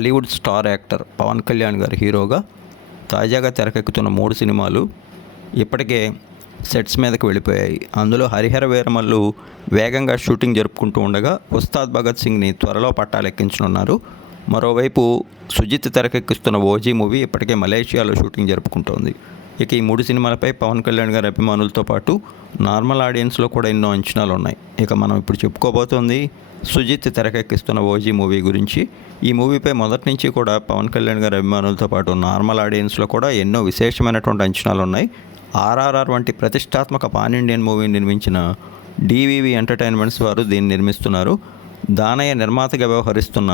Hollywood star actor Pawan Kalyan గారు హీరోగా తాజాగా తెరకెక్కుతున్న 3 సినిమాలు ఇప్పటికే సెట్స్ మీదకి వెళ్ళిపోయాయి. అందులో హరిహర వీరమల్లు వేగంగా షూటింగ్ జరుపుకుంటూ ఉండగా ఉస్తాద్ భగత్ సింగ్ని త్వరలో పట్టాలెక్కించనున్నారు. మరోవైపు సుజిత్ తెరకెక్కిస్తున్న ఓజీ మూవీ ఇప్పటికే మలేషియాలో షూటింగ్ జరుపుకుంటోంది. ఇక ఈ 3 సినిమాలపై పవన్ కళ్యాణ్ గారి అభిమానులతో పాటు నార్మల్ ఆడియన్స్లో కూడా ఎన్నో అంచనాలు ఉన్నాయి. ఇక మనం ఇప్పుడు చెప్పుకోబోతోంది సుజిత్ తెరకెక్కిస్తున్న ఓజీ మూవీ గురించి. ఈ మూవీపై మొదటి నుంచి కూడా పవన్ కళ్యాణ్ గారి అభిమానులతో పాటు నార్మల్ ఆడియన్స్లో కూడా ఎన్నో విశేషమైనటువంటి అంచనాలు ఉన్నాయి. ఆర్ఆర్ఆర్ వంటి ప్రతిష్టాత్మక పాన్ ఇండియన్ మూవీని నిర్మించిన డివివి ఎంటర్టైన్మెంట్స్ వారు దీన్ని నిర్మిస్తున్నారు. దానయ్య నిర్మాతగా వ్యవహరిస్తున్న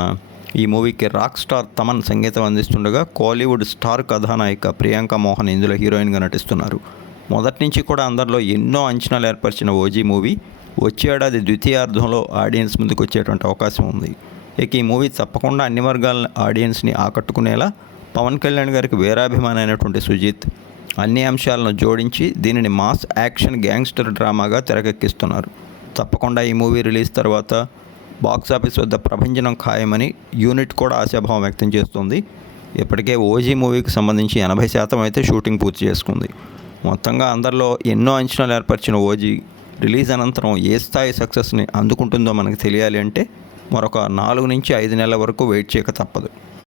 ఈ మూవీకి రాక్ స్టార్ తమన్ సంగీతం అందిస్తుండగా కోలీవుడ్ స్టార్ కథానాయిక ప్రియాంక మోహన్ ఇందులో హీరోయిన్గా నటిస్తున్నారు. మొదటి నుంచి కూడా అందరిలో ఎన్నో అంచనాలు ఏర్పరిచిన ఓజీ మూవీ వచ్చే ఏడాది ద్వితీయార్థంలో ఆడియన్స్ ముందుకు వచ్చేటువంటి అవకాశం ఉంది. ఇక ఈ మూవీ తప్పకుండా అన్ని వర్గాల ఆడియన్స్ని ఆకట్టుకునేలా పవన్ కళ్యాణ్ గారికి వీరాభిమాని అయినటువంటి సుజిత్ అన్ని అంశాలను జోడించి దీనిని మాస్ యాక్షన్ గ్యాంగ్స్టర్ డ్రామాగా తెరకెక్కిస్తున్నారు. తప్పకుండా ఈ మూవీ రిలీజ్ తర్వాత బాక్సాఫీస్ వద్ద ప్రభంజనం ఖాయమని యూనిట్ కూడా ఆశాభావం వ్యక్తం చేస్తుంది. ఇప్పటికే ఓజీ మూవీకి సంబంధించి 80% అయితే షూటింగ్ పూర్తి చేసుకుంది. మొత్తంగా అందరిలో ఎన్నో అంచనాలు ఏర్పరిచిన ఓజీ రిలీజ్ అనంతరం ఏ స్థాయి సక్సెస్ని అందుకుంటుందో మనకు తెలియాలి అంటే మరొక 4 నుంచి 5 నెలల వరకు వెయిట్ చేయక తప్పదు.